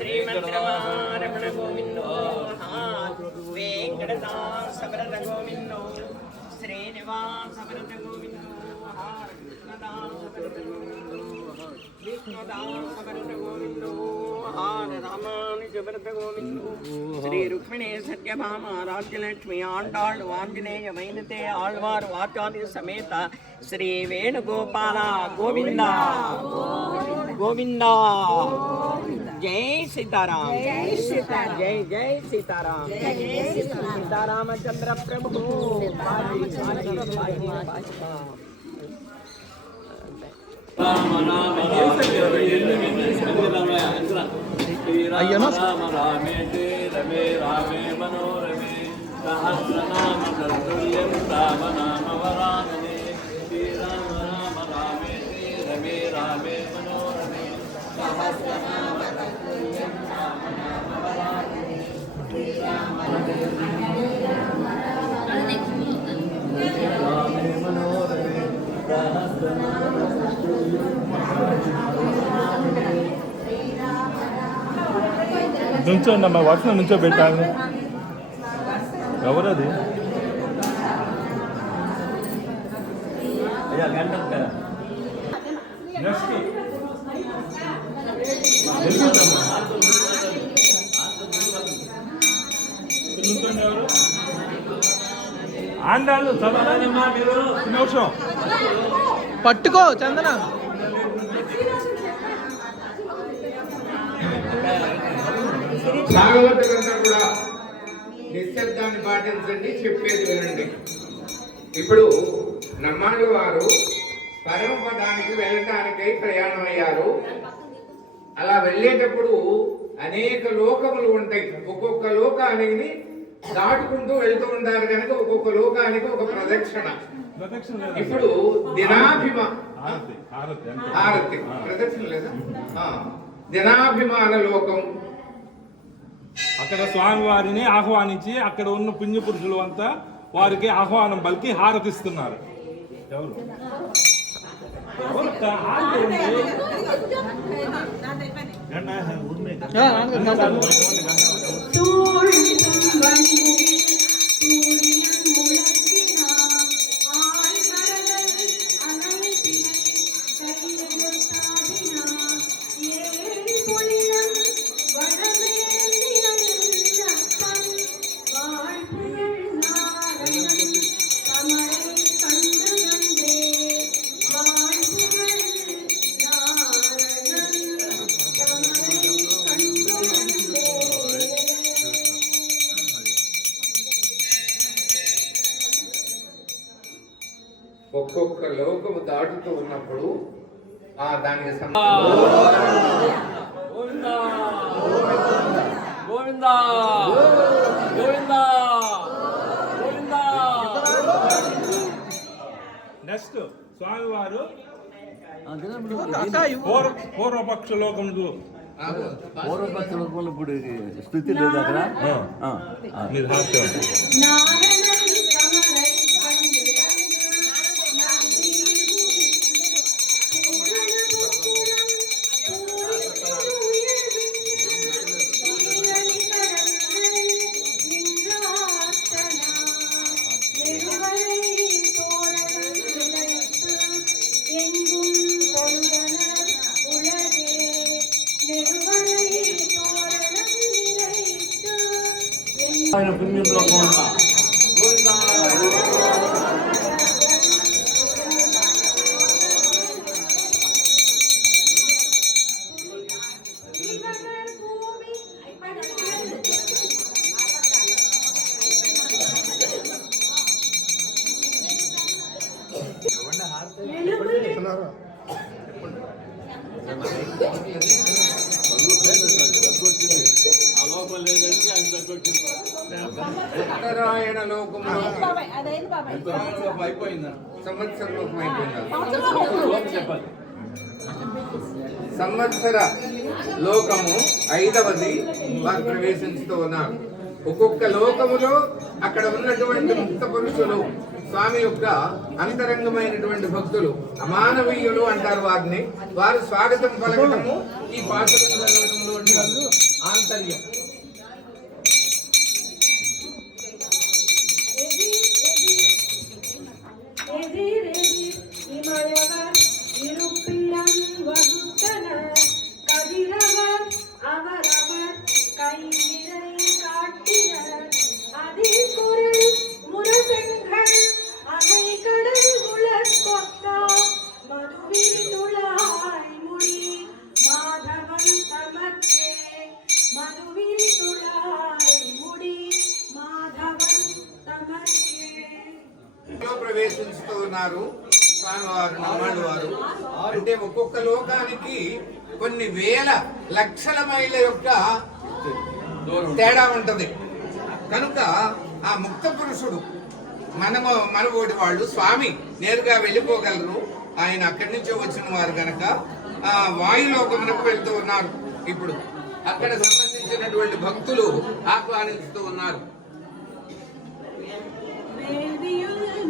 శ్రీమంత్రమారమణ గోవిందో వెంకటదాసభరత గోవిందో శ్రీనివాస భరత గోవిందో కృష్ణదాస గోవిందో విష్ణుదాస గోవిందో శ్రీ రుక్మిణి సత్యభామ రాజ్యలక్ష్మి ఆండాళ్ ఆంజనేయ వైనతే ఆళ్వారు ఆచార్య సమేత శ్రీ వేణుగోపాల గోవింద గోవిందా जय सीताराम। जय सीताराम। जय जय सीताराम। सीताराम। चंद्र प्रभु। अय्यनस रामे रमे रामे मनोरमे सहस्रनाम राम नाम वरानने श्रीराम राम रामे रमे रामे मनोरमे सहस्रनाम నుంచోండి అమ్మా వర్షం నుంచో పెట్టాలి ఎవరది నెక్స్ట్. నిమిషం. పట్టుకో చందన. భాగవతులంతా కూడా నిశ్శబ్దాన్ని పాటించండి చెప్పేది వినండి. ఇప్పుడు నమ్మాళ్ళు వారు పరమపదానికి వెళ్ళటానికై ప్రయాణం అయ్యారు అలా వెళ్ళేటప్పుడు అనేక లోకములు ఉంటాయి. ఒక్కొక్క లోకానికి దాటుకుంటూ వెళ్తూ ఉంటారు కనుక ఒక్కొక్క లోకానికి ఒక ప్రదక్షిణ? ఇప్పుడు దినాభిమా హారతి ప్రదక్షిణ లేదా ఆ. దినాభిమాన లోకం అక్కడ స్వామివారిని ఆహ్వానించి అక్కడ ఉన్న పుణ్య పురుషులు అంతా వారికి ఆహ్వానం పలికి హారతిస్తున్నారు ఎవరు ఊర్మే. నెక్స్ట్ స్వామివారు పూర్వపక్ష లోకములు పూర్వపక్షులకు ఇప్పుడు స్థితి లేదు అక్కడ. మీరు సంవత్సర లోకము ఐదవది వారు ప్రవేశించుతూ ఉన్నారు. ఒక్కొక్క లోకములో అక్కడ ఉన్నటువంటి ముక్త పురుషులు స్వామి యొక్క అంతరంగమైనటువంటి భక్తులు అమానవీయులు అంటారు వారిని. వారు స్వాగతం పలకటము ఈ పాత్ర ఆంతర్యం. మనము వాళ్ళు స్వామి నేరుగా వెళ్ళిపోగలరు. ఆయన అక్కడి నుంచే వచ్చిన వారు కనుక వాయులోకమునకు వెళ్తూ ఉన్నారు. ఇప్పుడు అక్కడ సంబంధించినటువంటి భక్తులు ఆహ్వానిస్తూ ఉన్నారు. வேதியுள்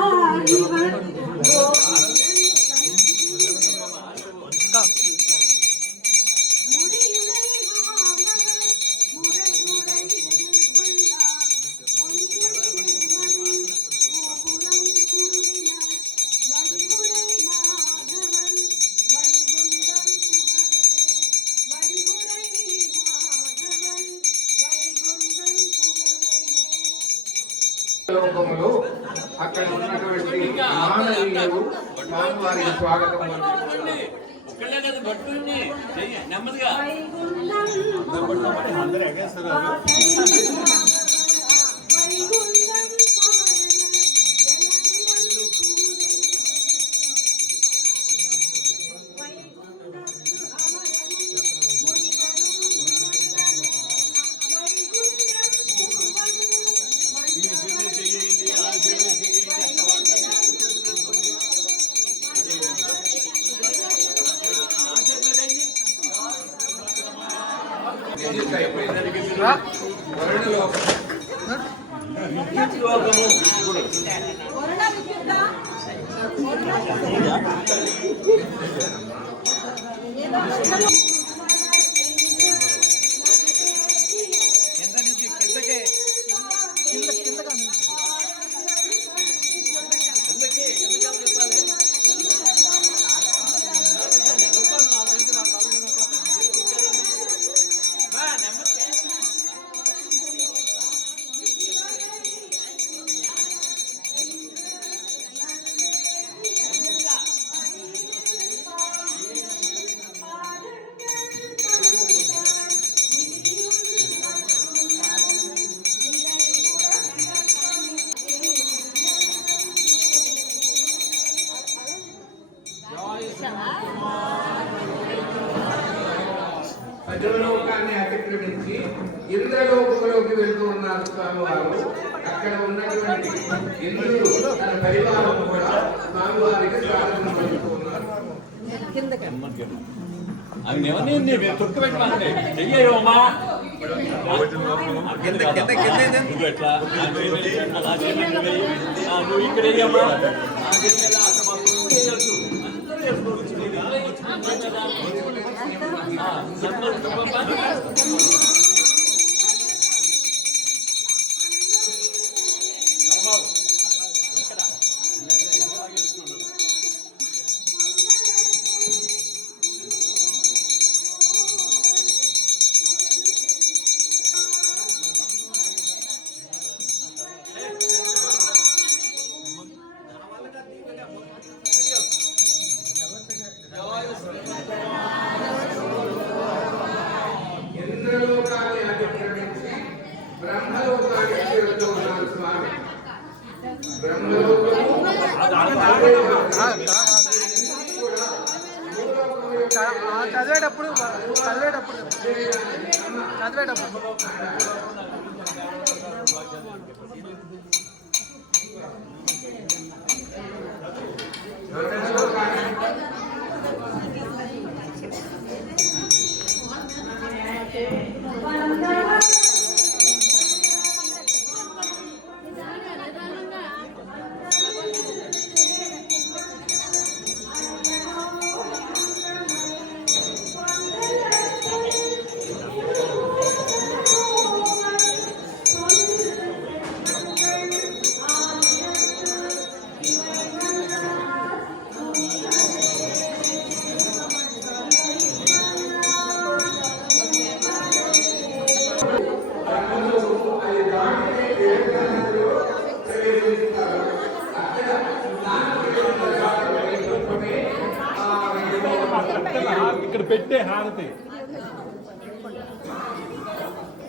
oh you. అందరూ చదివేటప్పుడు చదివేటప్పుడు. చదివేటప్పుడు. వాళ్ళందరూ దాటి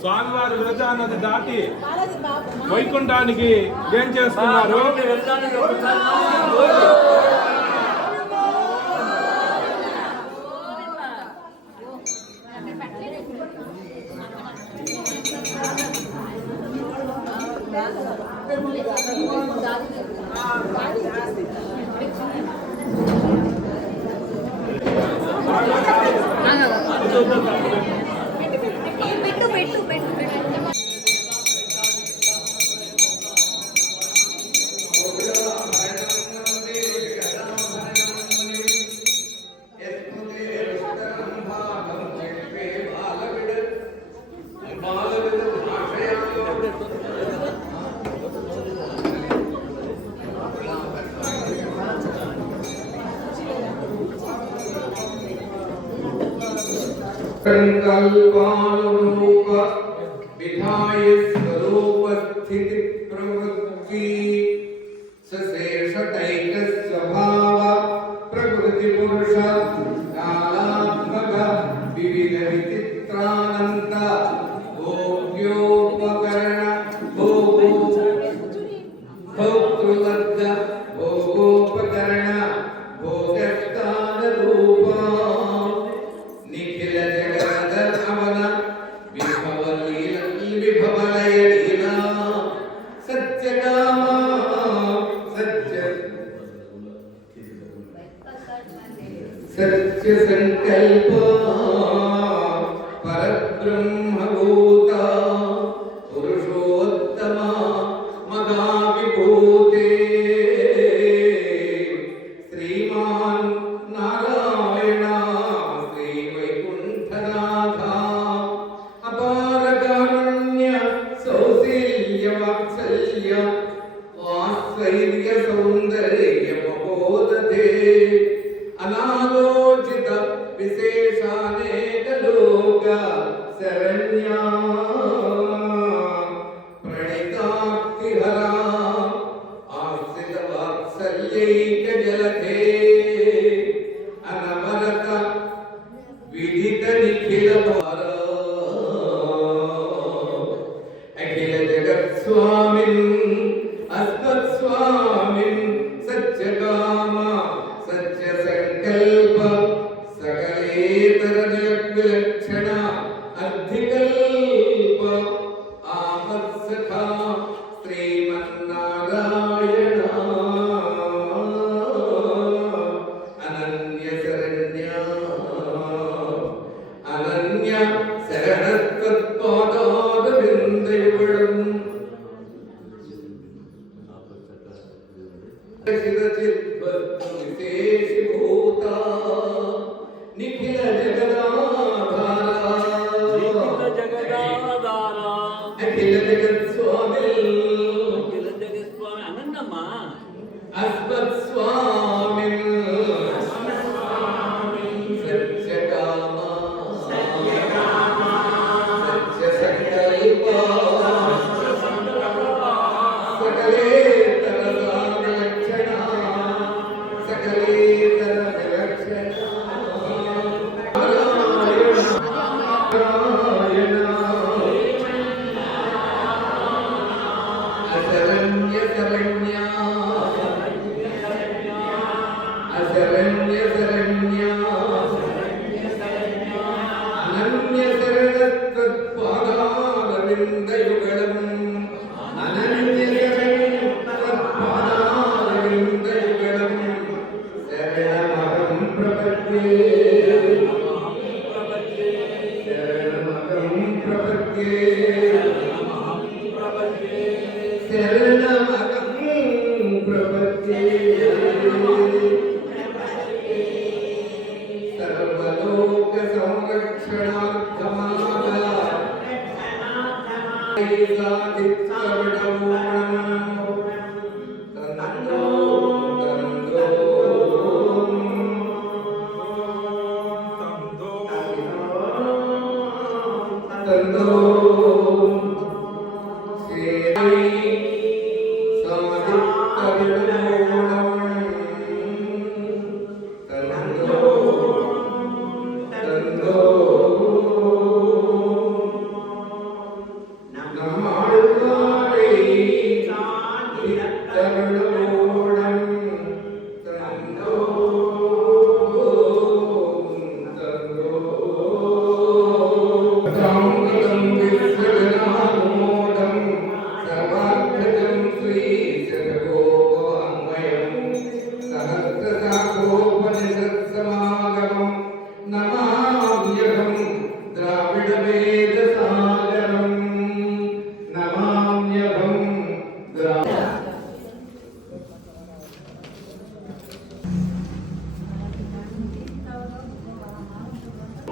స్వామివారి విరజా నది దాటి వైకుంఠానికి ఏం చేస్తున్నారు? Cần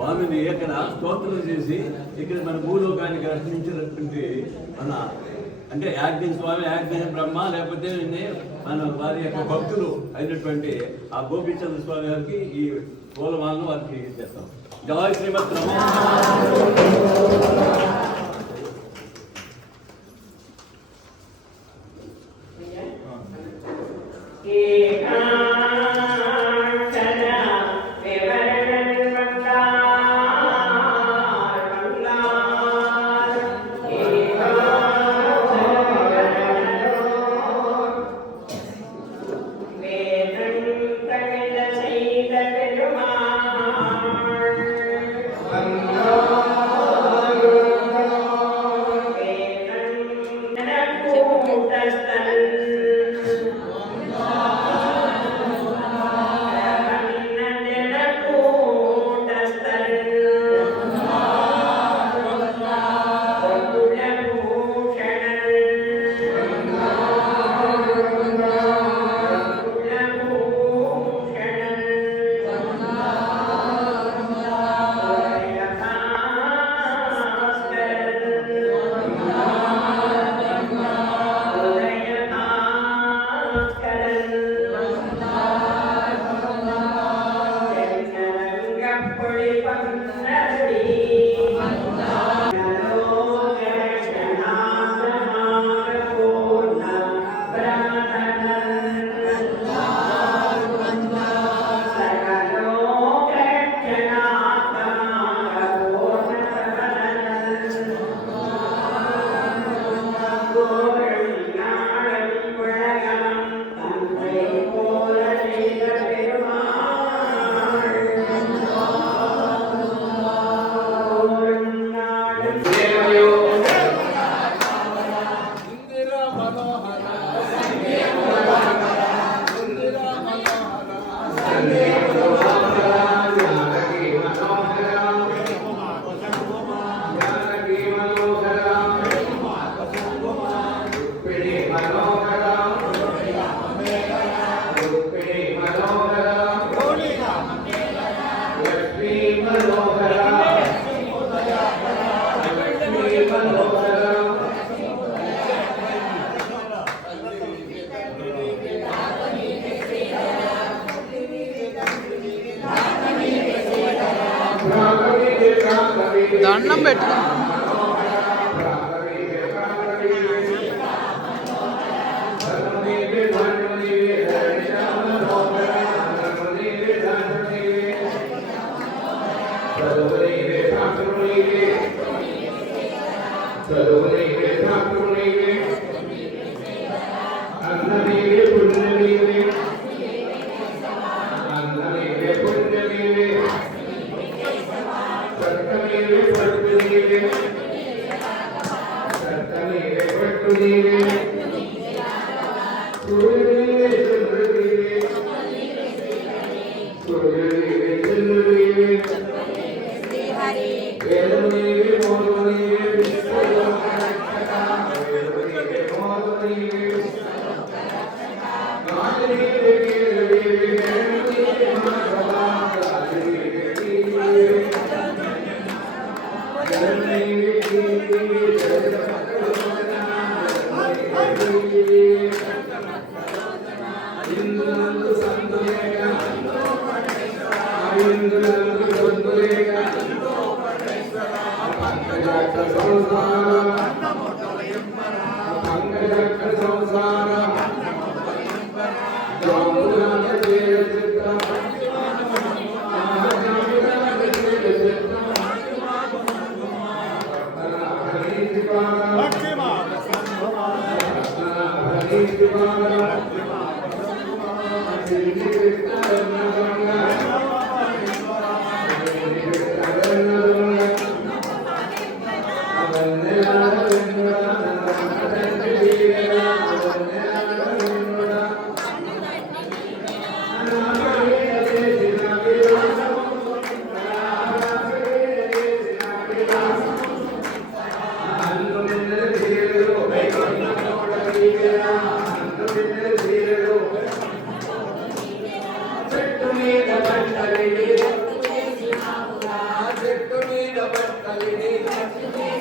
స్వామిని ఇక్కడ స్తోత్రం చేసి ఇక్కడ మన భూలోకానికి రక్షించినటువంటి మన అంటే యాజ్ఞ స్వామి యాజ్ఞ బ్రహ్మ లేకపోతే మన వారి యొక్క భక్తులు అయినటువంటి ఆ గోపీచంద్ర స్వామి గారికి ఈ పూలమాలను వారికి చేస్తాం. జయ శ్రీమద్ to thee. রে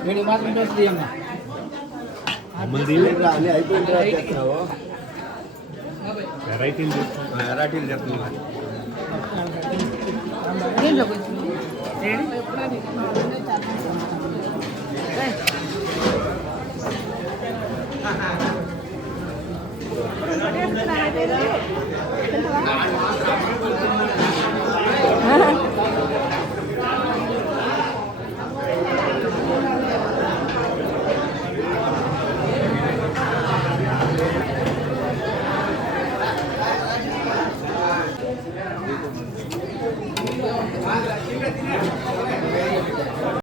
వీడికి మాత్రం ఇంట్రెస్ట్ తీయమ్మా అన్ని అయిపోయిన తర్వాత చేస్తున్నావు వెరైటీలు చెప్తున్నా ఇప్పుడు 好了。